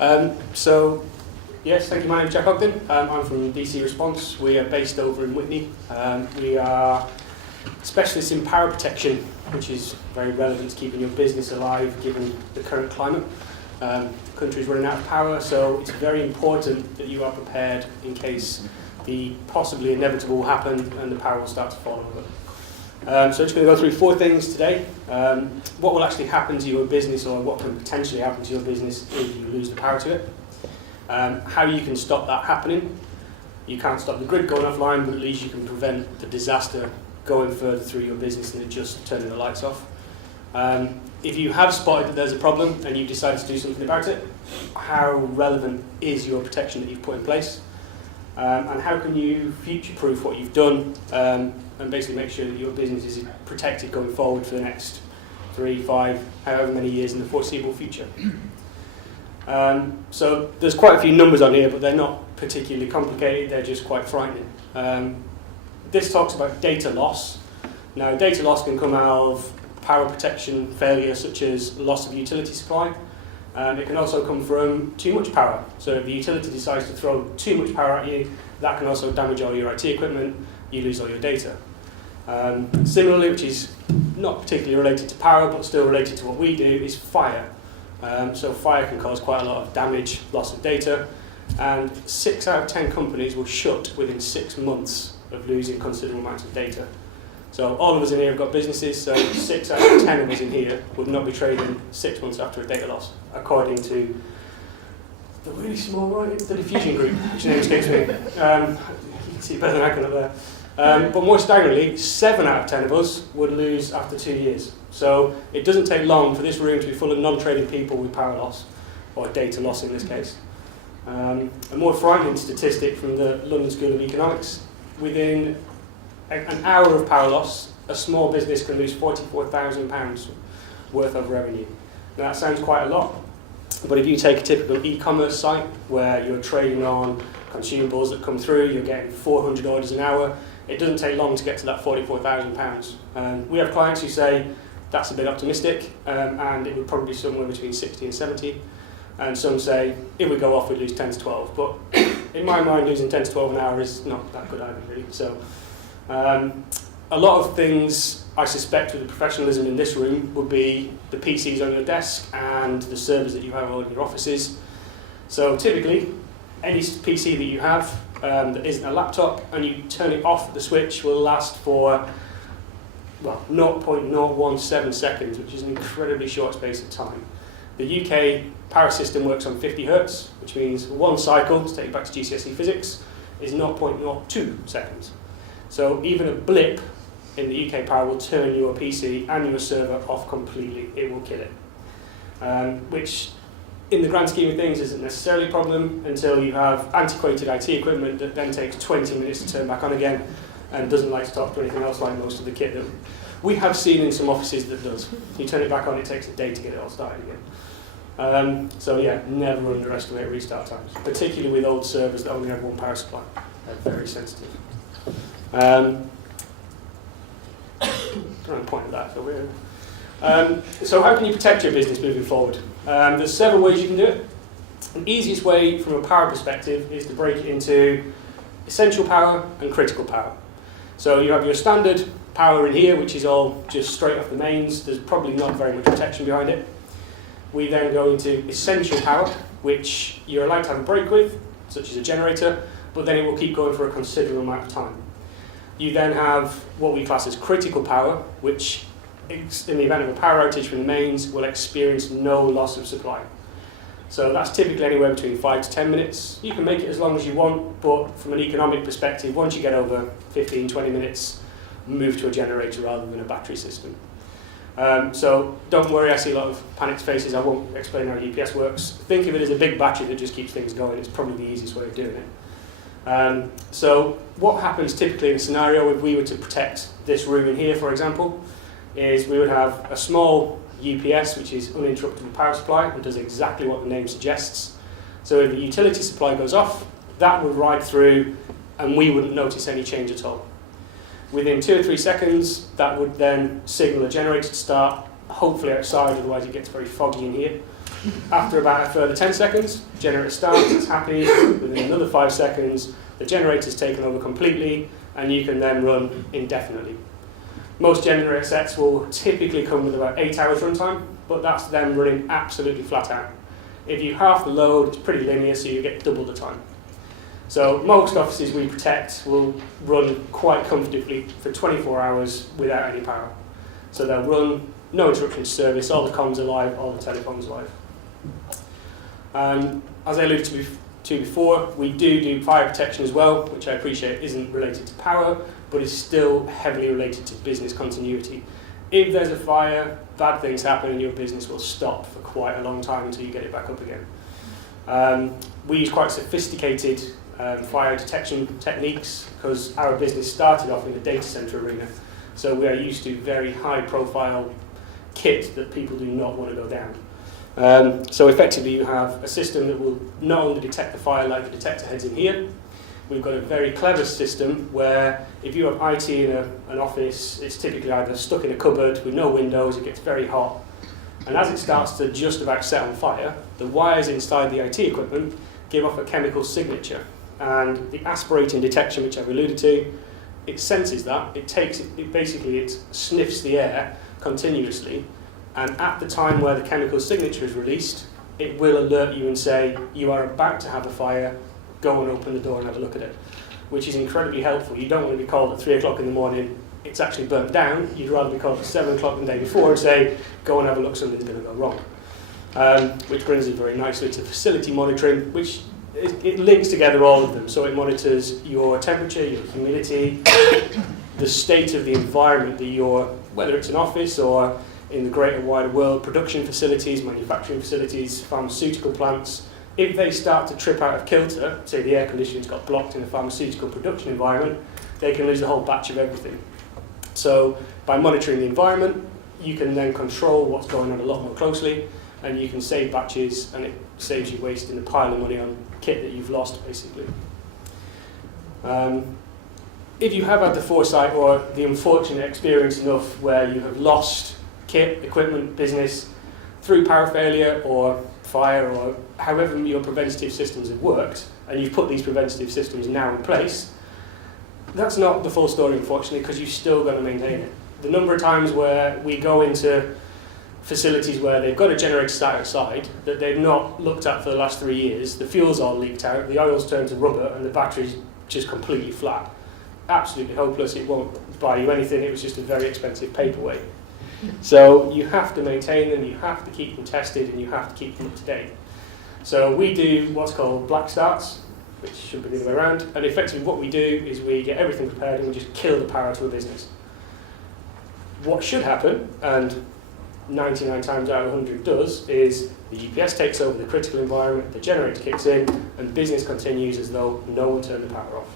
Yes, thank you. My name is Jack Ogden. I'm from DCResponse. We are based over in Whitney. We are specialists in power protection, which is very relevant to keeping your business alive given the current climate. The country is running out of power, so it's very important that you are prepared in case the possibly inevitable will happen and the power will start to fall over. So I'm just going to go through 4 things today. What will actually happen to your business, or what can potentially happen to your business if you lose the power to it. How you can stop that happening. You can't stop the grid going offline, but at least you can prevent the disaster going further through your business than just turning the lights off. If you have spotted that there's a problem and you've decided to do something about it, how relevant is your protection that you've put in place? And how can you future-proof what you've done and basically make sure that your business is protected going forward for the next 3, 5, however many years in the foreseeable future. So there's quite a few numbers on here, but they're not particularly complicated, they're just quite frightening. This talks about data loss. Now, data loss can come out of power protection failure, such as loss of utility supply. It can also come from too much power. So if the utility decides to throw too much power at you, that can also damage all your IT equipment, you lose all your data. Similarly, which is not particularly related to power, but still related to what we do, is fire. So fire can cause quite a lot of damage, loss of data, and 6 out of 10 companies will shut within 6 months of losing considerable amounts of data. So all of us in here have got businesses, so 6 out of 10 of us in here would not be trading 6 months after a data loss, according to the really small right, the diffusion group, which name escapes me. You can see it better than I can up there. But more staggeringly, 7 out of 10 of us would lose after 2 years. So it doesn't take long for this room to be full of non-trading people with power loss, or data loss in this case. A more frightening statistic from the London School of Economics: within an hour of power loss, a small business can lose £44,000 worth of revenue. Now that sounds quite a lot, but if you take a typical e-commerce site where you're trading on consumables that come through, you're getting 400 orders an hour, it doesn't take long to get to that £44,000. We have clients who say that's a bit optimistic, and it would probably be somewhere between 60 and 70. And some say, if we go off, we lose 10 to 12. But in my mind, losing 10 to 12 an hour is not that good either, really. So a lot of things, I suspect, with the professionalism in this room would be the PCs on your desk and the servers that you have all in your offices. So typically, any PC that you have that isn't a laptop and you turn it off, the switch will last for 0.017 seconds, which is an incredibly short space of time. The UK power system works on 50 hertz, which means one cycle, to take you back to GCSE physics, is 0.02 seconds. So even a blip in the UK power will turn your PC and your server off completely. It will kill it. Which, in the grand scheme of things, isn't necessarily a problem until you have antiquated IT equipment that then takes 20 minutes to turn back on again and doesn't like to talk to anything else like most of the kit that we have seen in some offices that does. You turn it back on, it takes a day to get it all started again. So yeah, never underestimate restart times, particularly with old servers that only have one power supply. They're very sensitive. Trying to point at that, so weird. So how can you protect your business moving forward? There's several ways you can do it. The easiest way from a power perspective is to break it into essential power and critical power. So you have your standard power in here, which is all just straight off the mains. There's probably not very much protection behind it. We then go into essential power, which you're allowed to have a break with, such as a generator, but then it will keep going for a considerable amount of time. You then have what we class as critical power, which in the event of a power outage from the mains will experience no loss of supply. So that's typically anywhere between 5 to 10 minutes. You can make it as long as you want, but from an economic perspective, once you get over 15, 20 minutes, move to a generator rather than a battery system. So don't worry, I see a lot of panicked faces. I won't explain how UPS works. Think of it as a big battery that just keeps things going. It's probably the easiest way of doing it. So what happens typically in a scenario if we were to protect this room in here, for example, is we would have a small UPS, which is uninterruptible power supply, and does exactly what the name suggests. So if the utility supply goes off, that would ride through and we wouldn't notice any change at all. Within 2 or 3 seconds, that would then signal a generator to start, hopefully outside, otherwise it gets very foggy in here. After about a further 10 seconds, generator starts, it's happy. Within another 5 seconds, the generator's taken over completely, and you can then run indefinitely. Most generator sets will typically come with about 8 hours runtime, but that's them running absolutely flat out. If you half the load, it's pretty linear, so you get double the time. So most offices we protect will run quite comfortably for 24 hours without any power. So they'll run, no interruption to service, all the comms are live, all the telephones are live. As I alluded to before, we do fire protection as well, which I appreciate isn't related to power, but is still heavily related to business continuity. If there's a fire, bad things happen and your business will stop for quite a long time until you get it back up again. We use quite sophisticated fire detection techniques because our business started off in the data center arena. So we are used to very high profile kit that people do not want to go down. So effectively you have a system that will not only detect the fire like the detector heads in here. We've got a very clever system where if you have IT in an office, it's typically either stuck in a cupboard with no windows, it gets very hot. And as it starts to just about set on fire, the wires inside the IT equipment give off a chemical signature. And the aspirating detection, which I've alluded to, it senses that, it sniffs the air continuously, and at the time where the chemical signature is released, it will alert you and say, you are about to have a fire, go and open the door and have a look at it, which is incredibly helpful. You don't want to be called at 3 o'clock in the morning, it's actually burnt down. You'd rather be called at 7 o'clock the day before and say, go and have a look, something's going to go wrong. Which brings us very nicely to facility monitoring, which it links together all of them. So it monitors your temperature, your humidity, the state of the environment that you're, whether it's an office or in the greater wider world, production facilities, manufacturing facilities, pharmaceutical plants. If they start to trip out of kilter, say the air conditioning's got blocked in a pharmaceutical production environment, they can lose the whole batch of everything. So by monitoring the environment, you can then control what's going on a lot more closely, and you can save batches, and it saves you wasting a pile of money on kit that you've lost, basically. If you have had the foresight or the unfortunate experience enough where you have lost kit, equipment, business through power failure or fire or however your preventative systems have worked, and you've put these preventative systems now in place, that's not the full story, unfortunately, because you've still got to maintain it. The number of times where we go into facilities where they've got a generator sat outside that they've not looked at for the last 3 years, the fuel's all leaked out, the oil's turned to rubber, and the battery's just completely flat. Absolutely hopeless, it won't buy you anything, it was just a very expensive paperweight. So you have to maintain them, you have to keep them tested, and you have to keep them up to date. So we do what's called black starts, which should be the other way around, and effectively what we do is we get everything prepared and we just kill the power to a business. What should happen, and 99 times out of 100 does, is the UPS takes over the critical environment, the generator kicks in, and business continues as though no one turned the power off.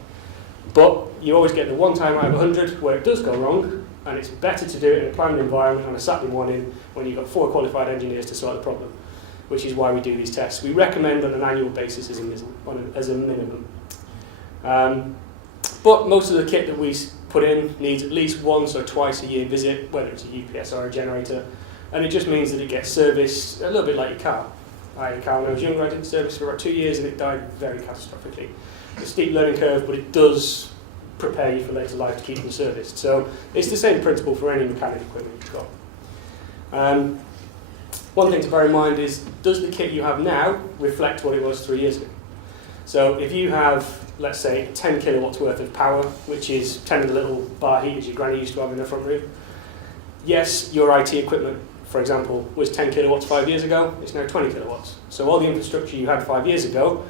But you always get the one time out of 100 where it does go wrong, and it's better to do it in a planned environment on a Saturday morning when you've got 4 qualified engineers to sort the problem, which is why we do these tests. We recommend on an annual basis as a minimum. But most of the kit that we put in needs at least once or twice a year visit, whether it's a UPS or a generator, and it just means that it gets serviced a little bit like your car. I had a car when I was younger, I did service for about 2 years and it died very catastrophically. It's a steep learning curve, but it does prepare you for later life to keep them serviced. So it's the same principle for any mechanical equipment you've got. One thing to bear in mind is, does the kit you have now reflect what it was 3 years ago? So if you have, let's say, 10 kilowatts worth of power, which is 10 of the little bar heaters your granny used to have in her front room, yes, your IT equipment, for example, was 10 kilowatts 5 years ago, it's now 20 kilowatts. So all the infrastructure you had 5 years ago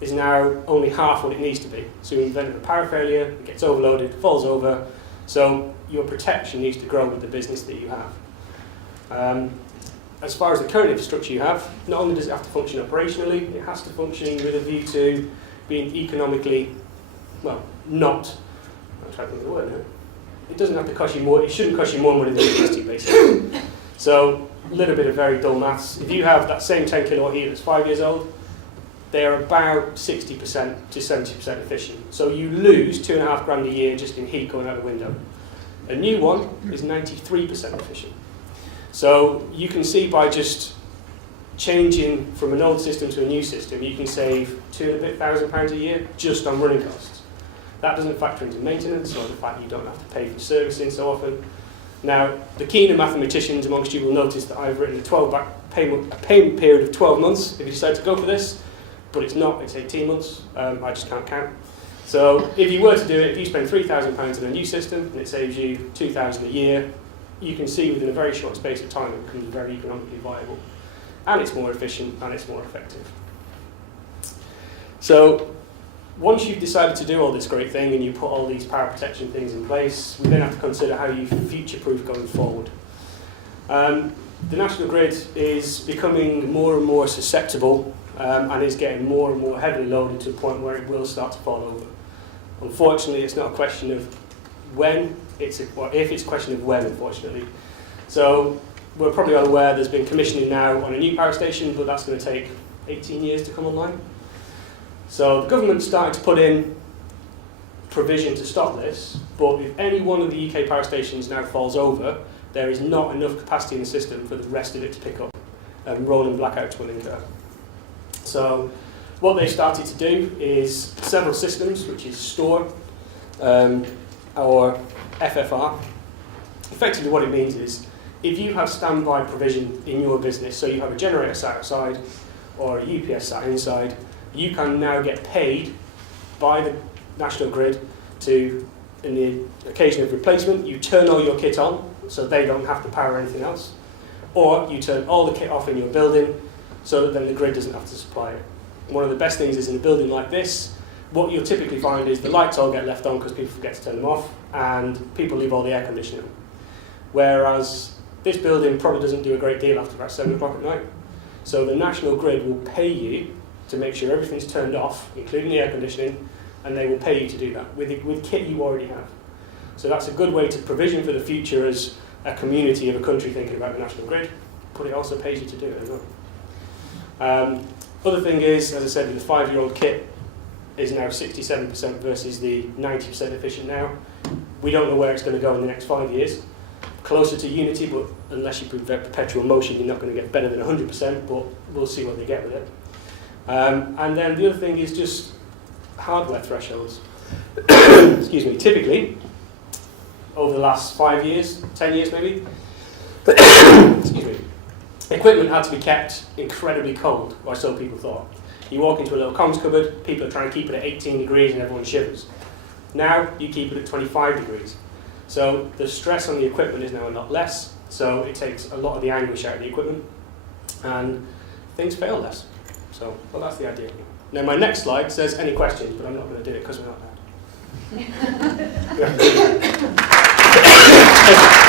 is now only half what it needs to be. So you invented a power failure, it gets overloaded, falls over, so your protection needs to grow with the business that you have. As far as the current infrastructure you have, not only does it have to function operationally, it has to function with a view to being economically, well, not, I'm trying to think of the word now. It doesn't have to cost you more, it shouldn't cost you more money than it used to, basically. So, a little bit of very dull maths. If you have that same 10 kilowatt heater that's 5 years old, they are about 60% to 70% efficient. So you lose $2,500 a year just in heat going out the window. A new one is 93% efficient. So you can see by just changing from an old system to a new system, you can save £2,000 a year just on running costs. That doesn't factor into maintenance or the fact you don't have to pay for servicing so often. Now, the keener mathematicians amongst you will notice that I've written a payment period of 12 months if you decide to go for this, but it's not, it's 18 months. I just can't count. So if you were to do it, if you spend £3,000 on a new system and it saves you £2,000 a year, you can see within a very short space of time it becomes very economically viable. And it's more efficient and it's more effective. So once you've decided to do all this great thing and you put all these power protection things in place, we then have to consider how you future-proof going forward. The national grid is becoming more and more susceptible and is getting more and more heavily loaded to a point where it will start to fall over. Unfortunately, it's not a question of when, it's a question of when, unfortunately. So we're probably all aware there's been commissioning now on a new power station, but that's going to take 18 years to come online. So the government's starting to put in provision to stop this, but if any one of the UK power stations now falls over, there is not enough capacity in the system for the rest of it to pick up, and rolling blackouts will occur. So what they've started to do is several systems, which is store or FFR. Effectively what it means is if you have standby provision in your business, so you have a generator sat outside or a UPS sat inside, you can now get paid by the national grid to, in the occasion of replacement, you turn all your kit on so they don't have to power anything else, or you turn all the kit off in your building so that then the grid doesn't have to supply it. One of the best things is in a building like this, what you'll typically find is the lights all get left on because people forget to turn them off, and people leave all the air conditioning on. Whereas this building probably doesn't do a great deal after about 7 o'clock at night. So the national grid will pay you to make sure everything's turned off, including the air conditioning, and they will pay you to do that with kit you already have. So that's a good way to provision for the future as a community of a country thinking about the national grid, but it also pays you to do it as well. Other thing is, as I said, the 5-year-old kit is now 67% versus the 90% efficient now. We don't know where it's going to go in the next 5 years. Closer to unity, but unless you prevent perpetual motion, you're not going to get better than 100%, but we'll see what they get with it. And then the other thing is just hardware thresholds. Excuse me. Typically, over the last 5 years, 10 years maybe, excuse me, equipment had to be kept incredibly cold, or so people thought. You walk into a little comms cupboard, people are trying to keep it at 18 degrees and everyone shivers. Now you keep it at 25 degrees. So the stress on the equipment is now a lot less, so it takes a lot of the anguish out of the equipment, and things fail less. So, well, that's the idea. Now my next slide says any questions, but I'm not going to do it because we're not allowed.